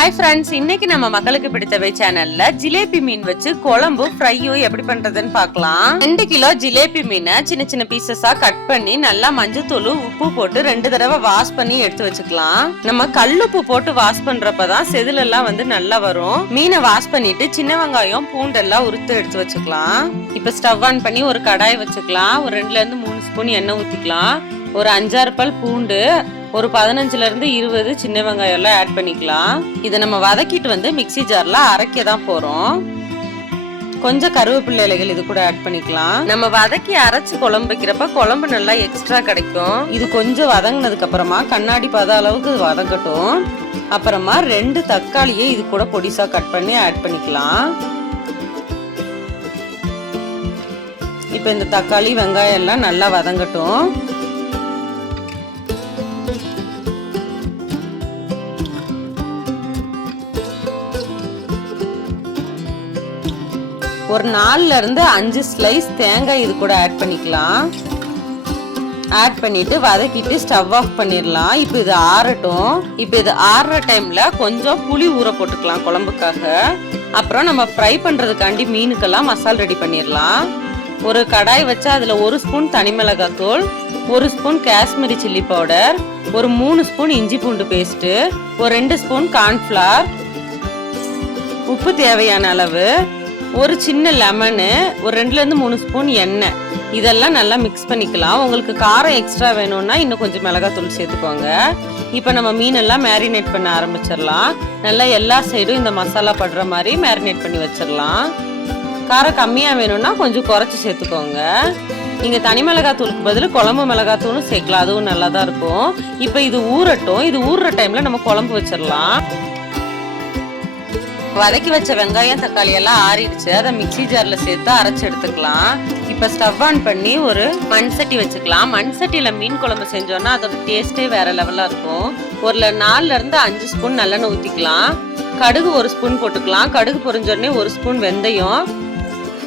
Hi friends, இன்னைக்கு நம்ம மக்களுக்கு பிடித்தவை சேனல்ல ஜிலேபி மீன் வச்சு குழம்பு ஃப்ரையும் எப்படி பண்றதுன்னு பார்க்கலாம். 2 கிலோ ஜிலேபி மீனை சின்ன சின்ன பீசஸா கட் பண்ணி நல்லா மஞ்சத்தூள் உப்பு போட்டு 2 தடவை வாஷ் பண்ணி எடுத்து வச்சுக்கலாம். நம்ம கல்லுப்பு போட்டு வாஷ் பண்றப்பதான் செதில் எல்லாம் நல்லா வரும். மீனை வாஷ் பண்ணிட்டு சின்ன வெங்காயம் பூண்டெல்லாம் உருத்து எடுத்து வச்சுக்கலாம். இப்ப ஸ்டவ் ஆன் பண்ணி ஒரு கடாய் வச்சுக்கலாம். ஒரு 2ல இருந்து 3 ஸ்பூன் எண்ணெய் ஊத்திக்கலாம். ஒரு 5-6 பல் பூண்டு, ஒரு 15ல இருந்து 20 சின்ன வெங்காயம் எல்லாம் ஆட் பண்ணிக்கலாம். இதை நம்ம வதக்கிட்டு மிக்ஸி ஜார்ல அரைக்க தான் போறோம். கொஞ்சம் கருவேப்பிலை இலைகள் இது கூட ஆட் பண்ணிக்கலாம். நம்ம வதக்கி அரைச்சு குழம்பு வைக்கிறப்ப குழம்பு நல்லா எக்ஸ்ட்ரா கிடைக்கும். இது கொஞ்சம் வதங்கினதுக்கு அப்புறமா கண்ணாடி பத அளவுக்கு வதங்கட்டும். அப்புறமா 2 தக்காளியை இது கூட பொடிசா கட் பண்ணி ஆட் பண்ணிக்கலாம். இப்ப இந்த தக்காளி வெங்காயம் எல்லாம் நல்லா வதங்கட்டும். ஒரு 4ல இருந்து 5 ஸ்லைஸ் தேங்காய் இது கூட ஆட் பண்ணிக்கலாம். ஆட் பண்ணிட்டு வதக்கிட்டு ஸ்டவ் ஆஃப் பண்ணிடலாம். இப்போ இது ஆறட்டும். இப்போ இது ஆறுற டைம்ல கொஞ்சம் புளி ஊற போட்டுக்கலாம் குழம்புக்காக. அப்புறம் நம்ம ஃப்ரை பண்றதுக்காண்டி மீனுக்கெல்லாம் மசாலா ரெடி பண்ணிடலாம். ஒரு கடாய் வச்சா அதுல 1 ஸ்பூன் தனி மிளகாய் தூள், 1 ஸ்பூன் காஷ்மீரி சில்லி பவுடர், ஒரு 3 ஸ்பூன் இஞ்சி பூண்டு பேஸ்ட், ஒரு 2 ஸ்பூன் கார்ன்ஃபிளவர், உப்பு தேவையான அளவு, ஒரு சின்ன லெமனு, ஒரு 2ல இருந்து 3 ஸ்பூன் எண்ணெய், இதெல்லாம் நல்லா மிக்ஸ் பண்ணிக்கலாம். உங்களுக்கு காரம் எக்ஸ்ட்ரா வேணும்னா இன்னும் கொஞ்சம் மிளகாத்தூள் சேர்த்துக்கோங்க. இப்போ நம்ம மீனெல்லாம் மேரினேட் பண்ண ஆரம்பிச்சிடலாம். நல்லா எல்லா சைடும் இந்த மசாலா படுற மாதிரி மேரினேட் பண்ணி வச்சிடலாம். காரம் கம்மியாக வேணும்னா கொஞ்சம் குறைச்சி சேர்த்துக்கோங்க. நீங்கள் தனி மிளகாத்தூளுக்கு பதில் குழம்பு மிளகாத்தூளும் சேர்க்கலாம், அதுவும் நல்லா தான் இருக்கும். இப்போ இது ஊறட்டும். இது ஊறுற டைமில் நம்ம குழம்பு வச்சிடலாம். வதக்கி வச்ச வெங்காயம் தக்காளி எல்லாம் ஆறிடுச்சு. அதை மிக்ஸி ஜார்ல சேர்த்து அரைச்சு எடுத்துக்கலாம். இப்ப ஸ்டவ் ஆன் பண்ணி ஒரு மண் சட்டி வச்சுக்கலாம். மண் சட்டியில மீன் குழம்பு செஞ்சோம்னா அதோட டேஸ்டே வேற லெவலா இருக்கும். ஒரு 4ல இருந்து 5 ஸ்பூன் நல்லெண்ணெய் ஊத்திக்கலாம். கடுகு 1 ஸ்பூன் போட்டுக்கலாம். கடுகு பொரிஞ்சோடனே 1 ஸ்பூன் வெந்தயம்,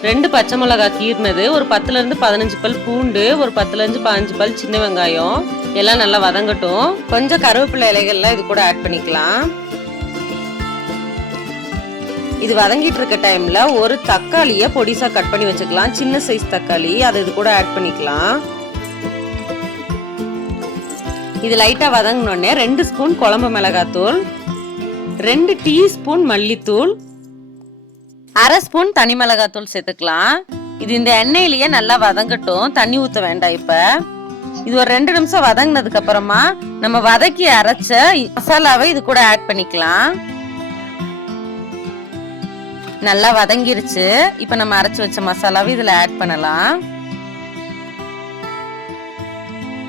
2 பச்சை மிளகாய் கீர்னது, ஒரு 10ல இருந்து 15 பல் பூண்டு, ஒரு 10ல இருந்து 15 பல் சின்ன வெங்காயம் எல்லாம் நல்லா வதங்கட்டும். கொஞ்சம் கருவேப்பிலை இலைகள்லாம் இது கூட ஆட் பண்ணிக்கலாம். இது வதங்கிட்டு இருக்க டைம்ல ஒரு தக்காளியை பொடிசா கட் பண்ணி வச்சுக்கலாம். சின்ன சைஸ் தக்காளி, அதை இது கூட ஆட் பண்ணிக்கலாம். இது லைட்டா வதங்கினோடனே 2 ஸ்பூன் குழம்பு மிளகாத்தூள், 2 டீஸ்பூன் மல்லித்தூள், 1/2 ஸ்பூன் தனி மிளகாத்தூள் சேர்த்துக்கலாம். இது இந்த எண்ணெயிலேயே நல்லா வதங்கட்டும். தண்ணி ஊத்த வேண்டாம். இப்ப இது ஒரு 2 நிமிஷம் வதங்கினதுக்கு அப்புறமா நம்ம வதக்கி அரைச்ச மசாலாவை இது கூட ஆட் பண்ணிக்கலாம். நல்லா வதங்கிருச்சு. இப்ப நம்ம அரைச்சு வச்ச மசாலாவை இதுல ஆட் பண்ணலாம்.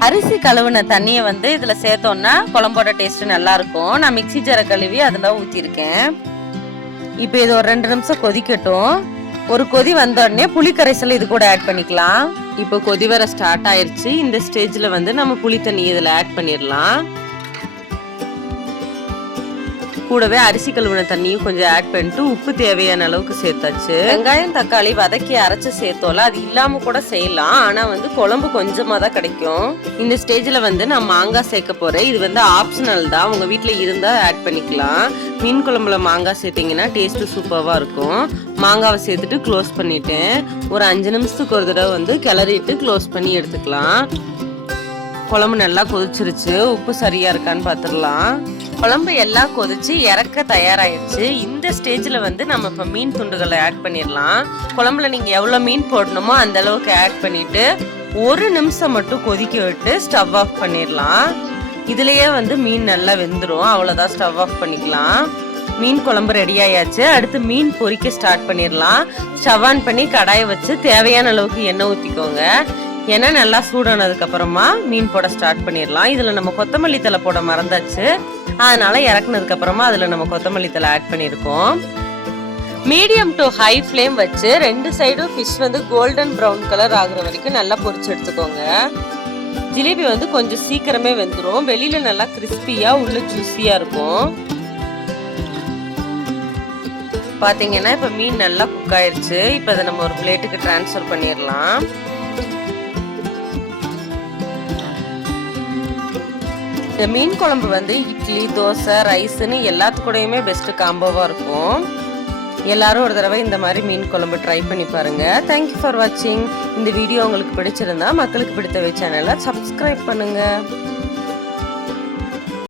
அரிசி கழுவுன தண்ணிய இதுல சேர்த்தோம்னா குழம்போட டேஸ்ட் நல்லா இருக்கும். நான் மிக்ஸி ஜார கழுவி அதுல ஊத்திருக்கேன். இப்ப இது ஒரு 2 நிமிஷம் கொதிக்கட்டும். ஒரு கொதி வந்த உடனே புளி கரைசல் இது கூட ஆட் பண்ணிக்கலாம். இப்போ கொதி வர ஸ்டார்ட் ஆயிருச்சு. இந்த ஸ்டேஜ்ல நம்ம புளி தண்ணி இதுல ஆட் பண்ணிடலாம். கூடவே அரிசி கழுவுன தண்ணியும் கொஞ்சம் ஆட் பண்ணிட்டு உப்பு தேவையான அளவுக்கு சேர்த்தாச்சு. வெங்காயம் தக்காளி வதக்கி அரைச்சு சேர்த்தோல, அது இல்லாம கூட செய்யலாம். ஆனா குழம்பு கொஞ்சமா தான் கிடைக்கும். இந்த ஸ்டேஜ்ல நான் மாங்காய் சேர்க்க போறேன். இது ஆப்ஷனல் தான், உங்க வீட்டுல இருந்தா ஆட் பண்ணிக்கலாம். மீன் குழம்புல மாங்காய் சேர்த்தீங்கன்னா டேஸ்ட் சூப்பர்வா இருக்கும். மாங்காவை சேர்த்துட்டு க்ளோஸ் பண்ணிட்டேன். ஒரு 5 நிமிஷத்துக்கு ஒரு தடவை கிளறிட்டு க்ளோஸ் பண்ணி எடுத்துக்கலாம். குழம்பு நல்லா கொதிச்சிருச்சு. உப்பு சரியா இருக்கான்னு பாத்துடலாம். குழம்பு எல்லாம் கொதிச்சு இறக்க தயாராயிருச்சு. இந்த ஸ்டேஜ்ல நம்ம இப்ப மீன் துண்டுகளை ஆட் பண்ணிடலாம். குழம்புல நீங்க எவ்வளவு மீன் போடணுமோ அந்த அளவுக்கு ஆட் பண்ணிட்டு 1 நிமிஷம் மட்டும் கொதிக்க விட்டு ஸ்டவ் ஆஃப் பண்ணிடலாம். இதுலயே மீன் நல்லா வெந்துடும். அவ்வளவுதான், ஸ்டவ் ஆஃப் பண்ணிக்கலாம். மீன் குழம்பு ரெடி ஆயாச்சு. அடுத்து மீன் பொரிக்க ஸ்டார்ட் பண்ணிடலாம். ஸ்டவ் ஆன் பண்ணி கடாயை வச்சு தேவையான அளவுக்கு எண்ணெய் ஊத்திக்கோங்க. எண்ணெய் நல்லா சூடானதுக்கு அப்புறமா மீன் போட ஸ்டார்ட் பண்ணிடலாம். இதுல நம்ம கொத்தமல்லி தழை போட மறந்தாச்சு. அதனால இறக்குனதுக்கு அப்புறமா அதுல நம்ம கொத்தமல்லி தழை ஆட் பண்ணிருக்கோம். மீடியம் டு ஹை ஃப்ளேம் வச்சு 2 சைடும் ஃபிஷ் கோல்டன் ப்ரௌன் கலர் ஆகுற வரைக்கும் நல்லா பொரிச்சு எடுத்துக்கோங்க. ஜிலேபி கொஞ்சம் சீக்கிரமே வெந்துடும். வெளியில நல்லா கிறிஸ்பியா, உள்ள ஜூசியா இருக்கும். பாத்தீங்கன்னா இப்ப மீன் நல்லா குக் ஆயிருச்சு. இப்ப அதை நம்ம ஒரு பிளேட்டுக்கு டிரான்ஸ்ஃபர் பண்ணிடலாம். இந்த மீன் குழம்பு வந்து இட்லி, தோசை, ரைஸ்ன்னு எல்லாத்துக்கூடயுமே பெஸ்ட் காம்போவா இருக்கும். எல்லாரும் ஒரு தடவை இந்த மாதிரி மீன் குழம்பு ட்ரை பண்ணி பாருங்க. தேங்க்யூ ஃபார் வாட்சிங். இந்த வீடியோ உங்களுக்கு பிடிச்சிருந்தா மக்களுக்கு பிடித்தவை சேனலை சப்ஸ்கிரைப் பண்ணுங்க.